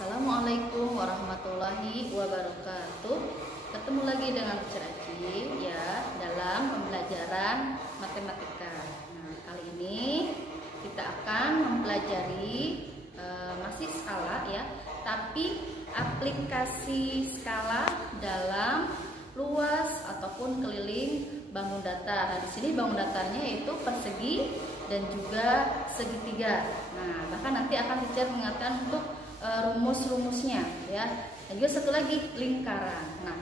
Assalamualaikum warahmatullahi wabarakatuh. Ketemu lagi dengan Teacher Aci ya dalam pembelajaran matematika. Nah, kali ini kita akan mempelajari masih skala ya, tapi aplikasi skala dalam luas ataupun keliling bangun datar. Nah, di sini bangun datarnya yaitu persegi dan juga segitiga. Nah, bahkan nanti akan teacher mengingatkan untuk rumus-rumusnya ya, dan juga satu lagi lingkaran. Nah,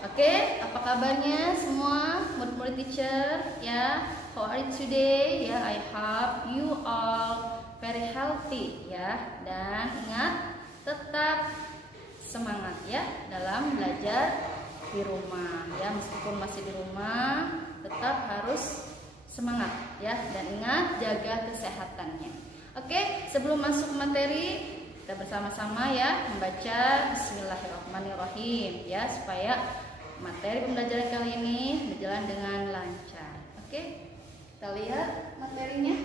oke, apa kabarnya semua murid-murid teacher ya? How are you today? Ya, I hope you all very healthy ya, dan ingat tetap semangat ya dalam belajar di rumah ya, meskipun masih di rumah tetap harus semangat ya, dan ingat jaga kesehatannya. Oke, sebelum masuk materi kita bersama-sama ya membaca Bismillahirrahmanirrahim ya, supaya materi pembelajaran kali ini berjalan dengan lancar. Oke, kita lihat materinya.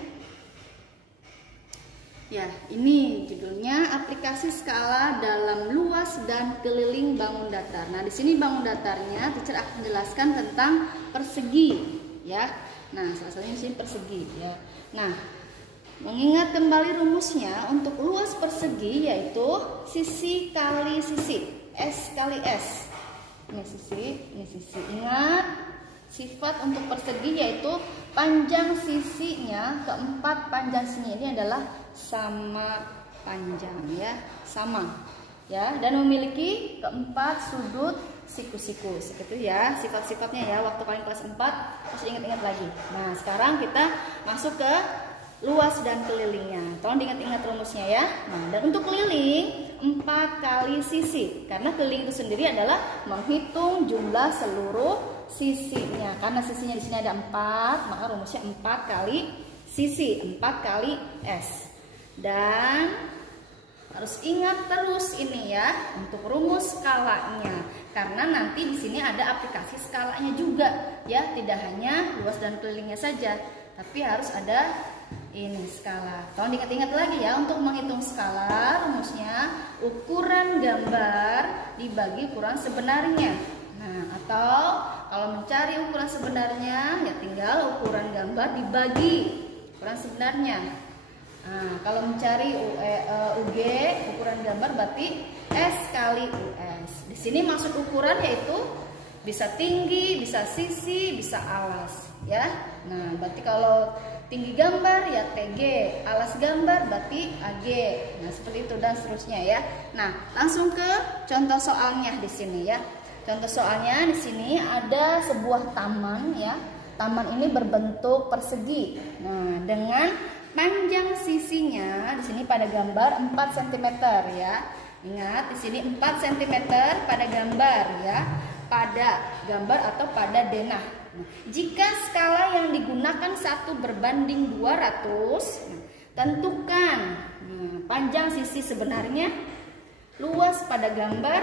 Ya, ini judulnya aplikasi skala dalam luas dan keliling bangun datar. Nah, di sini bangun datarnya teacher akan jelaskan tentang persegi ya. Nah, salah satunya di sini persegi ya. Nah, mengingat kembali rumusnya untuk luas persegi yaitu sisi kali sisi, S kali S. Ini sisi. Ingat sifat untuk persegi yaitu panjang sisinya keempat panjang sisinya ini adalah sama panjang ya, sama ya, dan memiliki keempat sudut siku-siku. Seperti ya sifat-sifatnya ya, waktu kalian kelas 4 harus ingat-ingat lagi. Nah, sekarang kita masuk ke luas dan kelilingnya. Tolong diingat-ingat rumusnya ya. Nah, dan untuk keliling 4 kali sisi. Karena keliling itu sendiri adalah menghitung jumlah seluruh sisinya. Karena sisinya di sini ada 4, maka rumusnya 4 kali sisi, 4 kali S. Dan harus ingat terus ini ya untuk rumus skalanya. Karena nanti di sini ada aplikasi skalanya juga ya, tidak hanya luas dan kelilingnya saja, tapi harus ada ini skala. Tolong diingat-ingat lagi ya, untuk menghitung skala rumusnya ukuran gambar dibagi ukuran sebenarnya. Nah, atau kalau mencari ukuran sebenarnya ya tinggal ukuran gambar dibagi ukuran sebenarnya. Nah, kalau mencari UG ukuran gambar berarti S kali US. Di sini maksud ukuran yaitu bisa tinggi, bisa sisi, bisa alas ya. Nah, berarti kalau tinggi gambar ya TG, alas gambar berarti AG. Nah, seperti itu dan seterusnya ya. Nah, langsung ke contoh soalnya di sini ya. Contoh soalnya di sini ada sebuah taman ya. Taman ini berbentuk persegi. Nah, dengan panjang sisinya di sini pada gambar 4 cm ya. Ingat di sini 4 cm pada gambar ya. Pada gambar atau pada denah. Jika skala yang digunakan 1 berbanding 200, tentukan panjang sisi sebenarnya, luas pada gambar,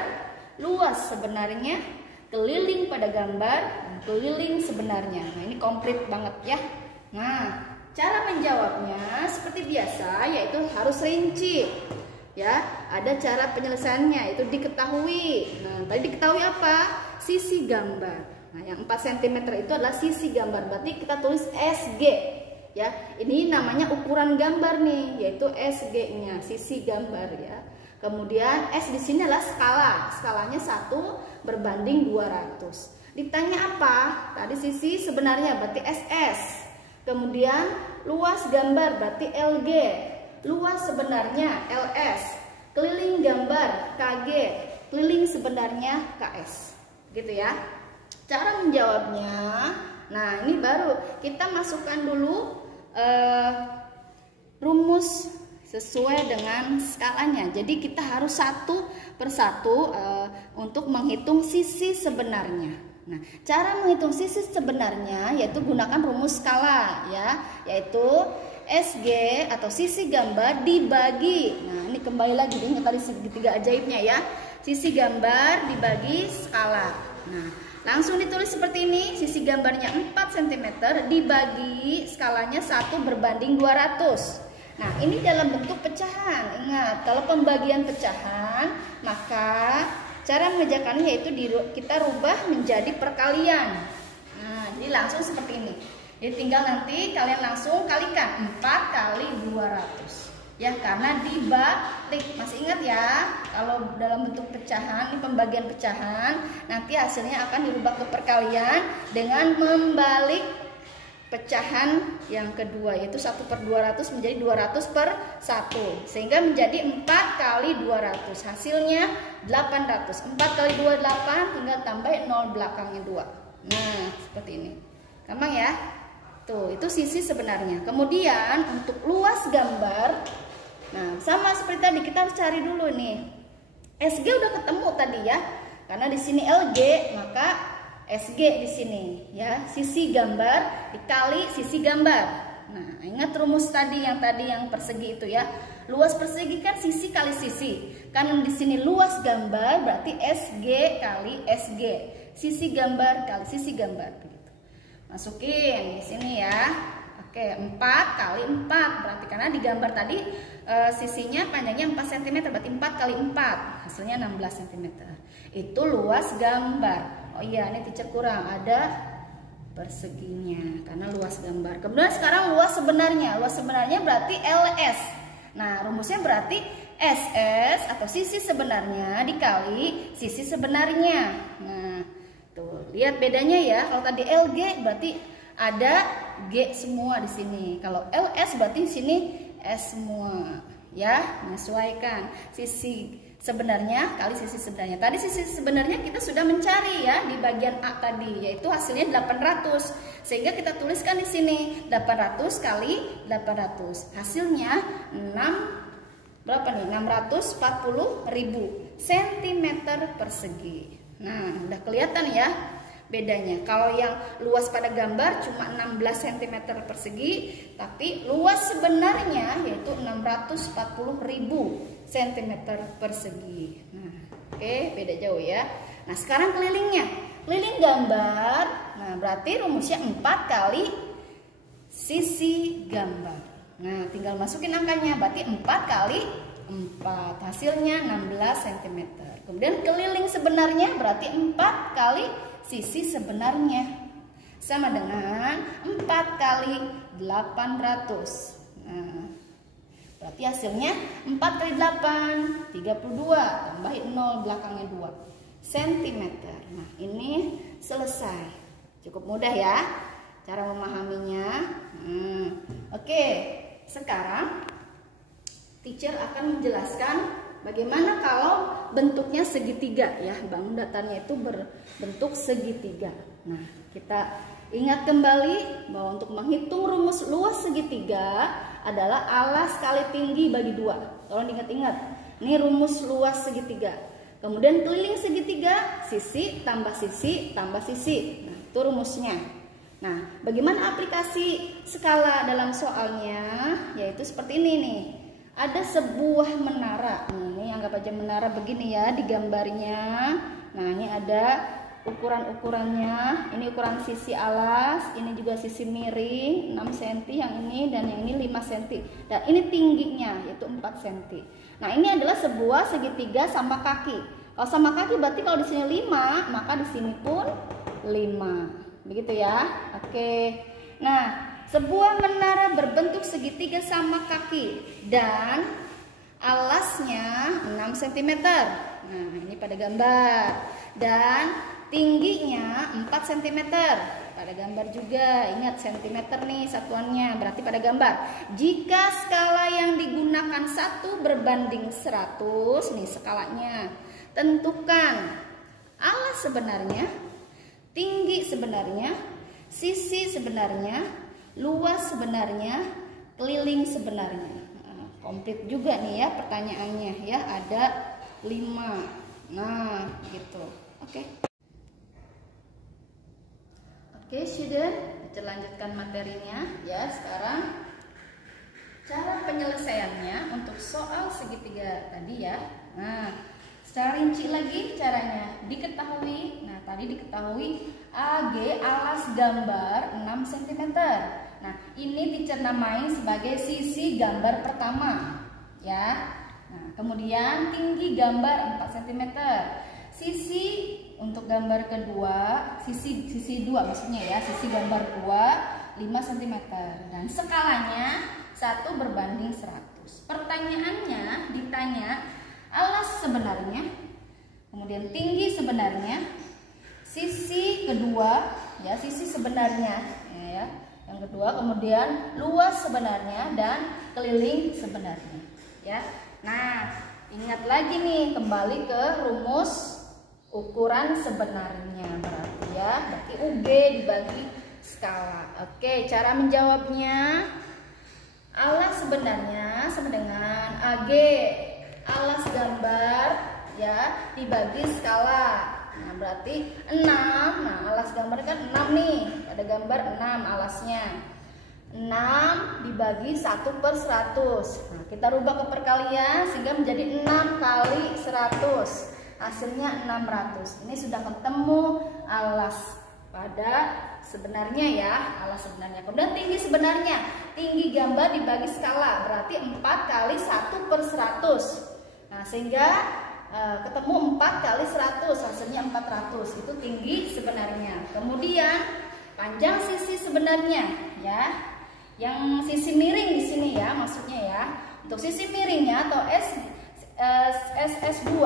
luas sebenarnya, keliling pada gambar, keliling sebenarnya. Nah, ini komplit banget ya. Nah, cara menjawabnya seperti biasa yaitu harus rinci. Ya, ada cara penyelesaiannya itu diketahui. Nah, tadi diketahui apa? Sisi gambar. Nah, yang 4 cm itu adalah sisi gambar. Berarti kita tulis SG. Ya, ini namanya ukuran gambar nih, yaitu SG-nya, sisi gambar ya. Kemudian S di sini adalah skala. Skalanya 1 berbanding 200. Ditanya apa? Tadi sisi sebenarnya berarti SS. Kemudian luas gambar berarti LG. Luas sebenarnya LS. Keliling gambar KG. Keliling sebenarnya KS. Gitu ya. Cara menjawabnya, nah ini baru kita masukkan dulu rumus sesuai dengan skalanya. Jadi kita harus satu persatu untuk menghitung sisi sebenarnya. Nah, cara menghitung sisi sebenarnya yaitu gunakan rumus skala ya, yaitu SG atau sisi gambar dibagi. Nah, ini kembali lagi nih tadi segitiga ajaibnya ya. Sisi gambar dibagi skala. Nah, langsung ditulis seperti ini, sisi gambarnya 4 cm dibagi skalanya 1 berbanding 200. Nah, ini dalam bentuk pecahan. Ingat, kalau pembagian pecahan, maka cara mengerjakannya yaitu kita rubah menjadi perkalian. Nah, jadi langsung seperti ini. Jadi tinggal nanti kalian langsung kalikan 4 kali 200. Ya, karena dibalik. Masih ingat ya, kalau dalam bentuk pecahan, ini pembagian pecahan, nanti hasilnya akan dirubah ke perkalian dengan membalik pecahan yang kedua, yaitu 1/200 menjadi 200/1, sehingga menjadi 4 kali 200. Hasilnya 800. 4 kali 2 8, tinggal tambahin 0 belakangnya 2. Nah, seperti ini. Gampang ya? Tuh, itu sisi sebenarnya. Kemudian untuk luas gambar, nah sama seperti tadi, kita harus cari dulu nih. SG udah ketemu tadi ya, karena di sini LG, maka SG di sini ya, sisi gambar dikali sisi gambar. Nah, ingat rumus tadi yang persegi itu ya. Luas persegi kan sisi kali sisi. Kan di sini luas gambar berarti SG kali SG. Sisi gambar kali sisi gambar begitu. Masukin di sini ya. Oke, 4 kali 4 berarti, karena di gambar tadi sisinya panjangnya 4 cm, berarti 4 kali 4 hasilnya 16 cm. Itu luas gambar. Oh iya, ini teacher kurang, ada perseginya karena luas gambar. Kemudian sekarang luas sebenarnya. Luas sebenarnya berarti LS. Nah, rumusnya berarti SS atau sisi sebenarnya dikali sisi sebenarnya. Nah, tuh, lihat bedanya ya. Kalau tadi LG berarti ada G semua di sini. Kalau LS berarti di sini S semua. Ya, menyesuaikan sisi sebenarnya kali sisi sebenarnya. Tadi sisi sebenarnya kita sudah mencari ya di bagian A tadi, yaitu hasilnya 800. Sehingga kita tuliskan di sini 800 kali 800. Hasilnya 640.000 cm persegi. Nah, udah kelihatan ya bedanya. Kalau yang luas pada gambar cuma 16 cm persegi, tapi luas sebenarnya yaitu 640.000 cm persegi. Nah, oke, beda jauh ya. Nah, sekarang kelilingnya. Keliling gambar. Nah, berarti rumusnya 4 kali sisi gambar. Nah, tinggal masukin angkanya. Berarti 4 kali 4. Hasilnya 16 cm. Kemudian keliling sebenarnya berarti 4 kali sisi sebenarnya. Sama dengan 4 kali 800. Nah, berarti hasilnya 4 kali 8, 32. Tambahin 0 belakangnya 2 cm. Nah, ini selesai. Cukup mudah ya cara memahaminya. Oke, sekarang teacher akan menjelaskan bagaimana kalau bentuknya segitiga ya. Bangun datarnya itu berbentuk segitiga. Nah, kita ingat kembali bahwa untuk menghitung rumus luas segitiga adalah alas kali tinggi bagi 2. Tolong diingat-ingat. Ini rumus luas segitiga. Kemudian keliling segitiga, sisi tambah sisi tambah sisi. Nah, itu rumusnya. Nah, bagaimana aplikasi skala dalam soalnya? Yaitu seperti ini nih. Ada sebuah menara. Ini anggap aja menara begini ya di gambarnya. Nah, ini ada ukuran-ukurannya. Ini ukuran sisi alas, ini juga sisi miring 6 cm yang ini, dan yang ini 5 cm. Dan ini tingginya yaitu 4 cm. Nah, ini adalah sebuah segitiga sama kaki. Kalau sama kaki berarti kalau di sini 5, maka di sini pun 5. Begitu ya. Oke. Nah, sebuah menara berbentuk segitiga sama kaki dan alasnya 6 cm. Nah, ini pada gambar. Dan tingginya 4 cm. Pada gambar juga. Ingat cm nih satuannya, berarti pada gambar. Jika skala yang digunakan 1 berbanding 100, nih skalanya. Tentukan alas sebenarnya, tinggi sebenarnya, sisi sebenarnya, luas sebenarnya, keliling sebenarnya. Nah, komplit juga nih ya pertanyaannya ya, ada 5. Nah, gitu. Oke. Oke, sudah. Kita lanjutkan materinya ya. Sekarang cara penyelesaiannya untuk soal segitiga tadi ya. Nah, secara rinci lagi caranya diketahui. Nah, tadi diketahui AG alas gambar 6 cm. Nah, ini teacher namain sebagai sisi gambar pertama, ya. Nah, kemudian tinggi gambar 4 cm. Sisi untuk gambar kedua, sisi 2 maksudnya ya, sisi gambar 2 5 cm. Dan skalanya 1 berbanding 100. Pertanyaannya ditanya alas sebenarnya, kemudian tinggi sebenarnya, sisi kedua ya, sisi sebenarnya ya, yang kedua, kemudian luas sebenarnya dan keliling sebenarnya ya. Nah, ingat lagi nih, kembali ke rumus ukuran sebenarnya, berarti ya, berarti UG dibagi skala. Oke, cara menjawabnya, alas sebenarnya sama dengan AG alas gambar ya dibagi skala. Nah, berarti 6. Nah, alas gambar kan 6 nih. Ada gambar 6 alasnya. 6 dibagi 1/100. Nah, kita rubah ke perkalian sehingga menjadi 6 kali 100. Hasilnya 600. Ini sudah ketemu alas pada sebenarnya ya, alas sebenarnya. Kemudian tinggi sebenarnya. Tinggi gambar dibagi skala berarti 4 kali 1/100. Nah, sehingga ketemu 4 kali 100, hasilnya 400. Itu tinggi sebenarnya. Kemudian panjang sisi sebenarnya ya, yang sisi miring di sini ya, maksudnya ya. Untuk sisi miringnya atau SS2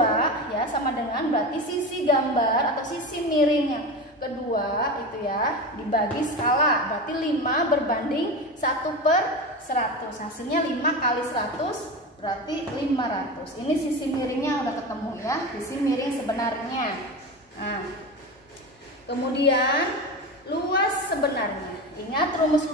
ya, sama dengan berarti sisi gambar atau sisi miring yang kedua itu ya dibagi skala, berarti 5 berbanding 1/100. Hasilnya 5 kali 100 berarti 500. Ini sisi miringnya udah ketemu ya, sisi miring sebenarnya. Nah, kemudian luas sebenarnya. Ingat rumus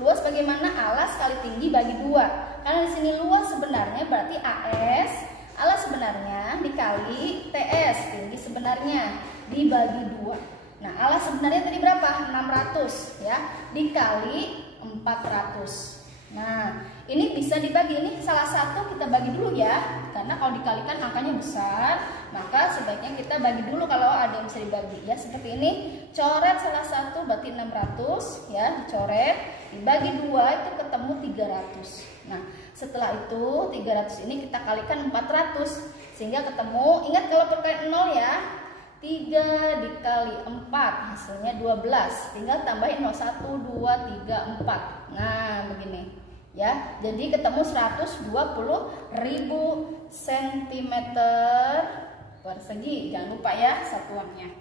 luas bagaimana? Alas kali tinggi bagi 2. Karena di sini luas sebenarnya berarti AS alas sebenarnya dikali TS tinggi sebenarnya dibagi 2. Nah, alas sebenarnya tadi berapa? 600 ya, dikali 400. Nah, ini bisa dibagi, ini salah satu kita bagi dulu ya, karena kalau dikalikan angkanya besar, maka sebaiknya kita bagi dulu kalau ada yang bisa dibagi ya. Seperti ini, coret salah satu berarti 600 ya, dicoret, dibagi 2 itu ketemu 300. Nah, setelah itu 300 ini kita kalikan 400 sehingga ketemu, ingat kalau perkalian 0 ya, 3 dikali 4 hasilnya 12. Tinggal tambahin 0, 1, 2, 3, 4. Nah, begini ya. Jadi ketemu 120.000 cm persegi. Jangan lupa ya satuannya.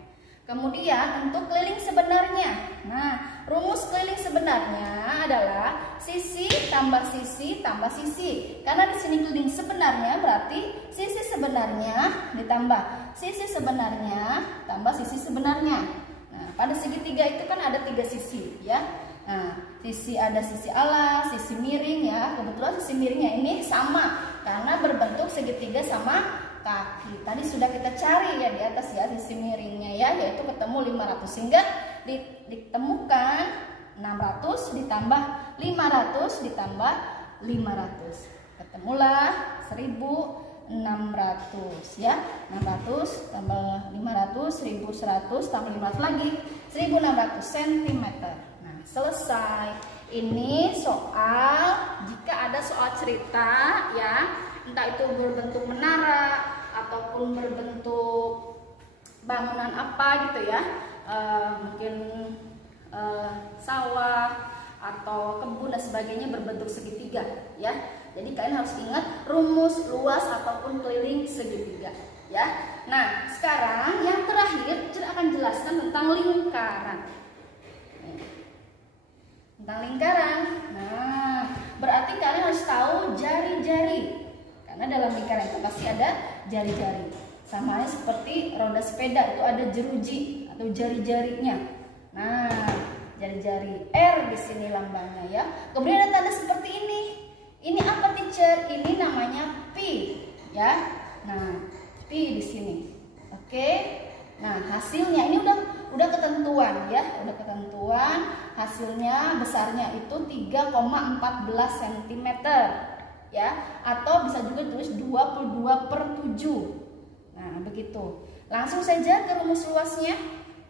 Kemudian untuk keliling sebenarnya. Nah, rumus keliling sebenarnya adalah sisi tambah sisi tambah sisi. Karena di sini keliling sebenarnya berarti sisi sebenarnya ditambah sisi sebenarnya tambah sisi sebenarnya. Nah, pada segitiga itu kan ada 3 sisi ya. Nah, ada sisi alas, sisi miring ya. Kebetulan sisi miringnya ini sama karena berbentuk segitiga sama kaki. Tadi sudah kita cari ya di atas ya sisi miringnya ya, yaitu ketemu 500. Sehingga ditemukan 600 ditambah 500 ditambah 500. Ketemulah 1600 ya. 600 tambah 500, 1100 tambah 500 lagi 1600 cm. Nah, selesai. Ini soal, jika ada soal cerita ya, entah itu berbentuk menara ataupun berbentuk bangunan apa gitu ya, mungkin sawah atau kebun dan sebagainya berbentuk segitiga ya. Jadi kalian harus ingat rumus luas ataupun keliling segitiga ya. Nah, sekarang yang terakhir saya akan jelaskan tentang lingkaran. Tentang lingkaran. Nah, berarti kalian harus tahu jari-jari. Karena dalam lingkaran itu pasti ada jari-jari. Sama seperti roda sepeda itu ada jeruji atau jari-jarinya. Nah, jari-jari R di sini lambangnya ya. Kemudian ada tanda seperti ini. Ini apa teacher? Ini namanya pi ya. Nah, pi di sini. Oke. Nah, hasilnya ini udah ketentuan ya, udah ketentuan. Hasilnya besarnya itu 3,14 cm ya, atau bisa juga tulis 22/7. Nah, begitu. Langsung saja ke rumus luasnya.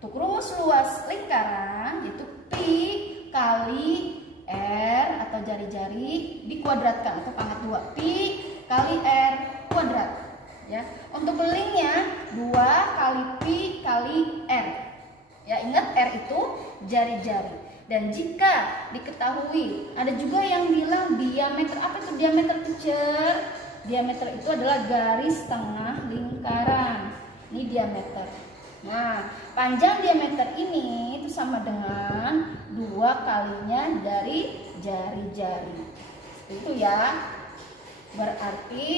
Untuk rumus luas lingkaran itu pi kali R atau jari-jari dikuadratkan atau pangkat 2. Pi kali R kuadrat. Ya. Untuk kelilingnya 2 kali pi kali R. Ya, ingat R itu jari-jari. Dan jika diketahui, ada juga yang bilang diameter. Apa itu diameter, teacher? Diameter itu adalah garis tengah lingkaran. Ini diameter. Nah, panjang diameter ini itu sama dengan 2 kalinya dari jari-jari. Itu ya. Berarti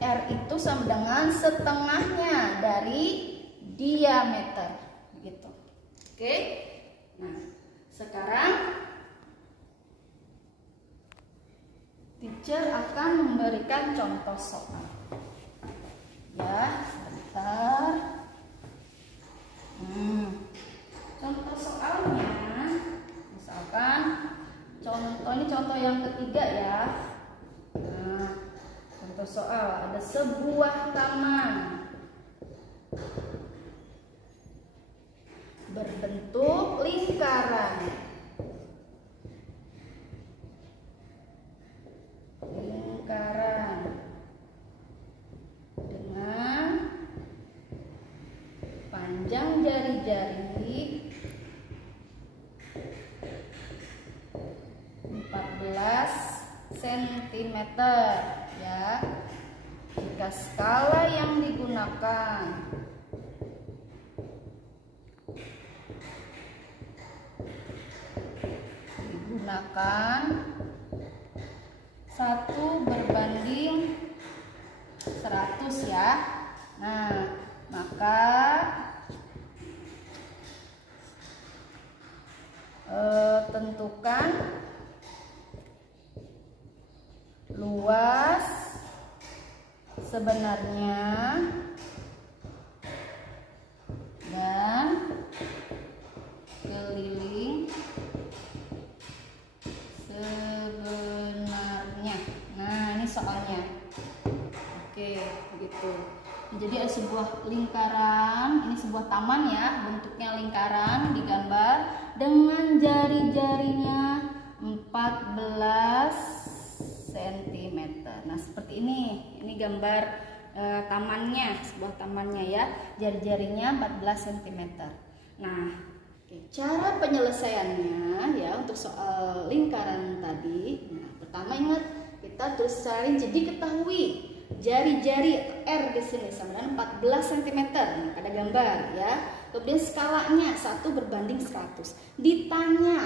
R itu sama dengan setengahnya dari diameter. Begitu. Oke. Nah, sekarang teacher akan memberikan contoh soal. Ya, sebentar. Contoh soalnya, misalkan ini contoh yang ketiga ya. Nah, contoh soal, ada sebuah taman berbentuk lingkaran. Dengan panjang jari-jari 14 cm ya. Jika skala yang digunakan menggunakan 1 berbanding 100 ya. Nah, maka tentukan luas sebenarnya dan keliling sebenarnya. Nah, ini soalnya. Oke, begitu. Jadi ada sebuah lingkaran, ini sebuah taman ya, bentuknya lingkaran digambar dengan jari-jarinya 14 cm. Nah, seperti ini. Ini gambar tamannya, sebuah tamannya ya. Jari-jarinya 14 cm. Nah, cara penyelesaiannya ya untuk soal lingkaran tadi. Nah, pertama ingat kita tulis secara rinci, diketahui jari-jari R di sini sama dengan 14 cm. Nah, ada gambar ya. Kemudian skalanya 1 berbanding 100. Ditanya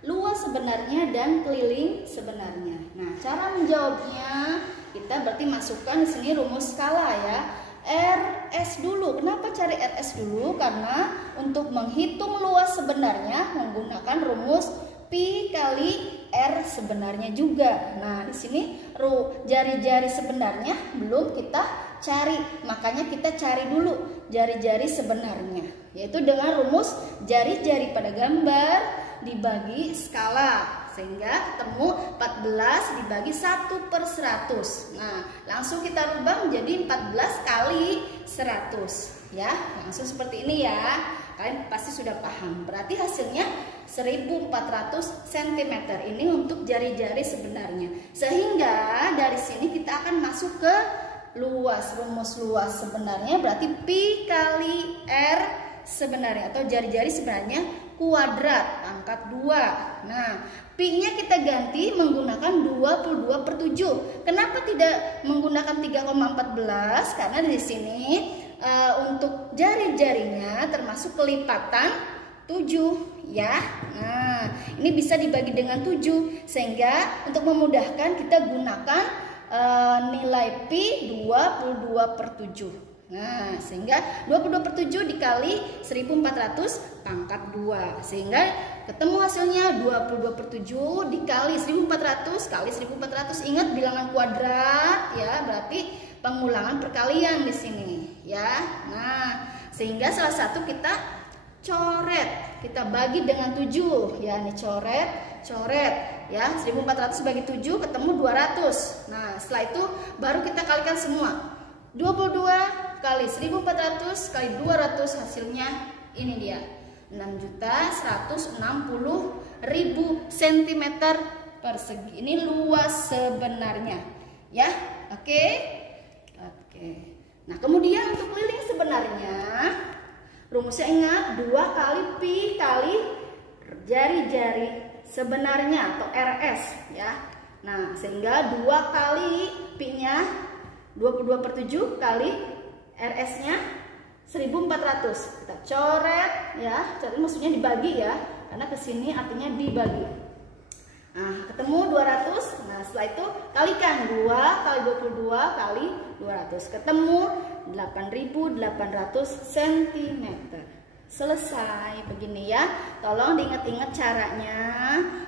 luas sebenarnya dan keliling sebenarnya. Nah, cara menjawabnya kita berarti masukkan di sini rumus skala ya. RS dulu. Kenapa cari RS dulu? Karena untuk menghitung luas sebenarnya menggunakan rumus pi kali R sebenarnya juga. Nah, di sini jari-jari sebenarnya belum kita cari. Makanya kita cari dulu jari-jari sebenarnya, yaitu dengan rumus jari-jari pada gambar dibagi skala, sehingga ketemu 14 dibagi 1/100. Nah, langsung kita rubah menjadi 14 kali 100 ya. Langsung seperti ini ya. Kalian pasti sudah paham. Berarti hasilnya 1400 cm. Ini untuk jari-jari sebenarnya. Sehingga dari sini kita akan masuk ke luas. Rumus luas sebenarnya berarti pi kali R sebenarnya atau jari-jari sebenarnya kuadrat pangkat 2. Nah, pi-nya kita ganti menggunakan 22/7. Kenapa tidak menggunakan 3,14? Karena di sini untuk jari-jarinya termasuk kelipatan 7 ya. Nah, ini bisa dibagi dengan 7 sehingga untuk memudahkan kita gunakan nilai pi 22/7. Nah, sehingga 22/7 dikali 1400 pangkat 2. Sehingga ketemu hasilnya 22/7 dikali 1400 kali 1400. Ingat bilangan kuadrat ya, berarti pengulangan perkalian di sini ya. Nah, sehingga salah satu kita coret, kita bagi dengan 7 ya. Ini coret ya, 1400 bagi 7 ketemu 200. Nah, setelah itu baru kita kalikan semua. 22 kali 1400 kali 200 hasilnya ini dia 6.160.000 cm persegi. Ini luas sebenarnya, ya. Oke. Nah, kemudian untuk keliling sebenarnya, rumusnya ingat 2 kali pi kali jari-jari sebenarnya atau RS, ya. Nah, sehingga 2 kali pi-nya 22/7 kali RS-nya 1400. Kita coret, ya. Coret maksudnya dibagi, ya. Karena kesini artinya dibagi. Nah, ketemu 200. Nah, setelah itu kalikan 2 kali 22 kali 200. Ketemu 8.800 cm. Selesai. Begini, ya. Tolong diingat-ingat caranya.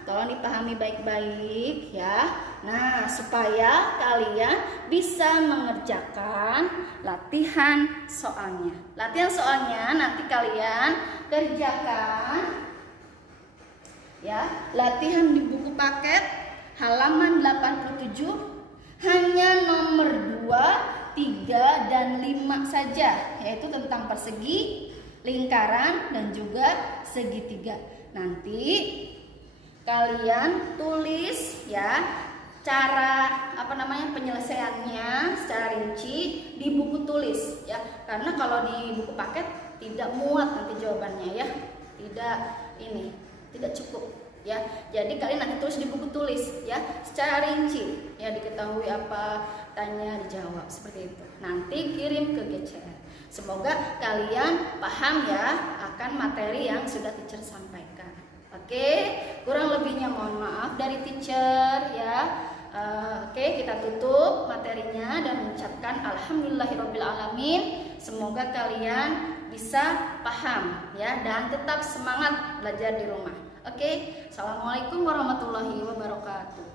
Tolong dipahami baik-baik, ya. Nah, supaya kalian bisa mengerjakan latihan soalnya. Latihan soalnya nanti kalian kerjakan, ya, latihan di buku paket halaman 87, hanya nomor 2, 3, dan 5 saja, yaitu tentang persegi, lingkaran, dan juga segitiga. Nanti kalian tulis, ya, cara penyelesaiannya secara rinci di buku tulis, ya. Karena kalau di buku paket tidak muat nanti jawabannya, ya. Tidak cukup, ya. Jadi kalian nanti tulis di buku tulis, ya, secara rinci, ya, diketahui apa, tanya, dijawab, seperti itu. Nanti kirim ke GCR. Semoga kalian paham, ya, akan materi yang sudah teacher sampaikan. Oke, kurang lebihnya mohon maaf dari teacher, ya. Oke, kita tutup materinya dan mengucapkan alhamdulillahirobbilalamin. Semoga kalian bisa paham, ya, dan tetap semangat belajar di rumah. Oke, assalamualaikum warahmatullahi wabarakatuh.